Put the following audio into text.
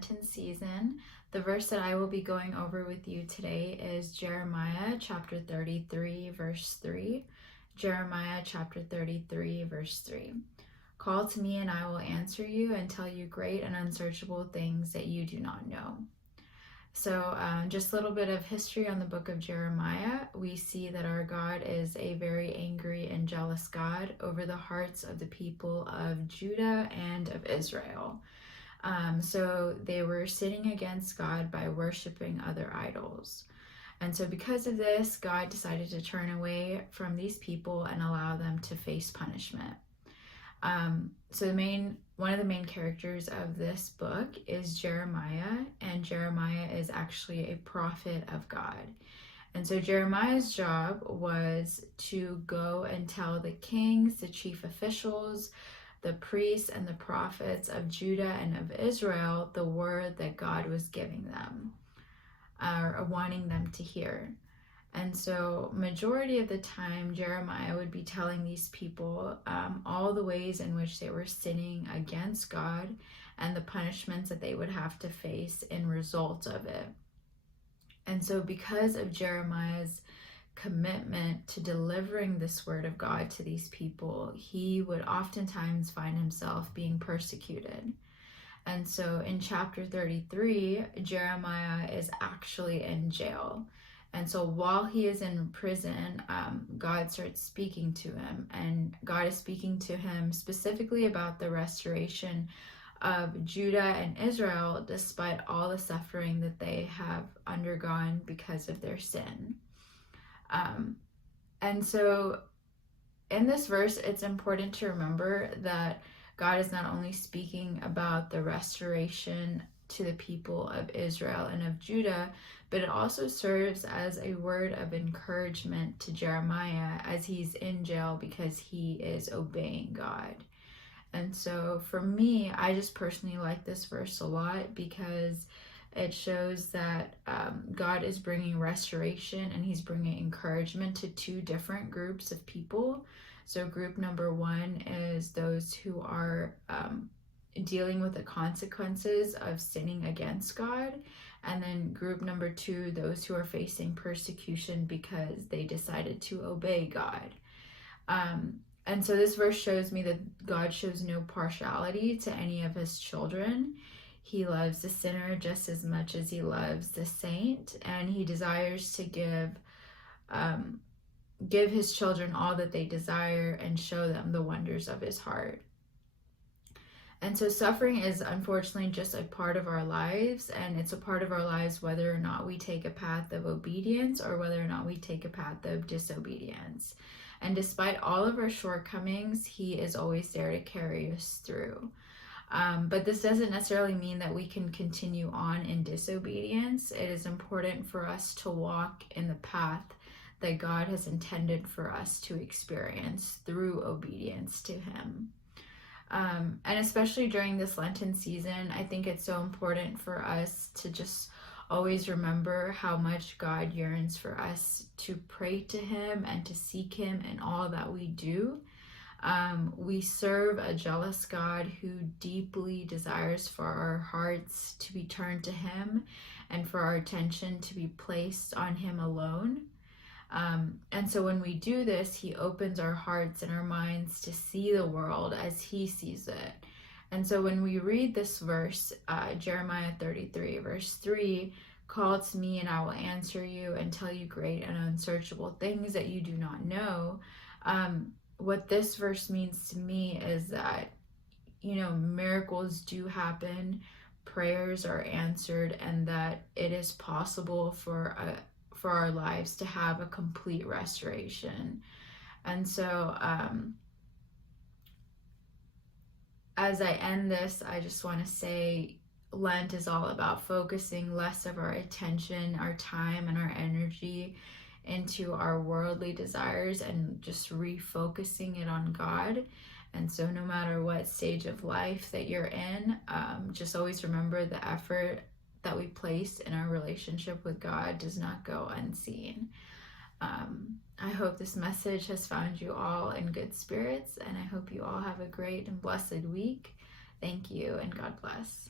Lenten season. The verse that I will be going over with you today is Jeremiah chapter 33, verse 3. Jeremiah chapter 33, verse 3. Call to me and I will answer you and tell you great and unsearchable things that you do not know. So just a little bit of history on the book of Jeremiah. We see that our God is a very angry and jealous God over the hearts of the people of Judah and of Israel. So they were sinning against God by worshiping other idols. And so because of this, God decided to turn away from these people and allow them to face punishment. So one of the main characters of this book is Jeremiah, and Jeremiah is actually a prophet of God. And so Jeremiah's job was to go and tell the kings, the chief officials, the priests, and the prophets of Judah and of Israel the word that God was giving them, or wanting them to hear. And so majority of the time, Jeremiah would be telling these people all the ways in which they were sinning against God and the punishments that they would have to face in result of it. And so because of Jeremiah's commitment to delivering this word of God to these people, he would oftentimes find himself being persecuted. And so in chapter 33, Jeremiah is actually in jail. And so while he is in prison, God starts speaking to him, and God is speaking to him specifically about the restoration of Judah and Israel despite all the suffering that they have undergone because of their sin. And so in this verse, it's important to remember that God is not only speaking about the restoration to the people of Israel and of Judah, but it also serves as a word of encouragement to Jeremiah as he's in jail because he is obeying God. And so for me, I just personally like this verse a lot because it shows that God is bringing restoration and he's bringing encouragement to two different groups of people. So group number one is those who are dealing with the consequences of sinning against God. And then group number two, those who are facing persecution because they decided to obey God. And so this verse shows me that God shows no partiality to any of his children. He loves the sinner just as much as he loves the saint, and he desires to give his children all that they desire and show them the wonders of his heart. And so suffering is unfortunately just a part of our lives, and it's a part of our lives whether or not we take a path of obedience or whether or not we take a path of disobedience. And despite all of our shortcomings, he is always there to carry us through. But this doesn't necessarily mean that we can continue on in disobedience. It is important for us to walk in the path that God has intended for us to experience through obedience to him. And especially during this Lenten season, I think it's so important for us to just always remember how much God yearns for us to pray to him and to seek him in all that we do. We serve a jealous God who deeply desires for our hearts to be turned to him and for our attention to be placed on him alone. And so when we do this, he opens our hearts and our minds to see the world as he sees it. And so when we read this verse, Jeremiah 33, verse 3, call to me and I will answer you and tell you great and unsearchable things that you do not know. What this verse means to me is that, miracles do happen, prayers are answered, and that it is possible for our lives to have a complete restoration. And so as I end this, I just want to say Lent is all about focusing less of our attention, our time, and our energy into our worldly desires and just refocusing it on God. And so no matter what stage of life that you're in, just always remember the effort that we place in our relationship with God does not go unseen. I hope this message has found you all in good spirits, and I hope you all have a great and blessed week. Thank you, and God bless.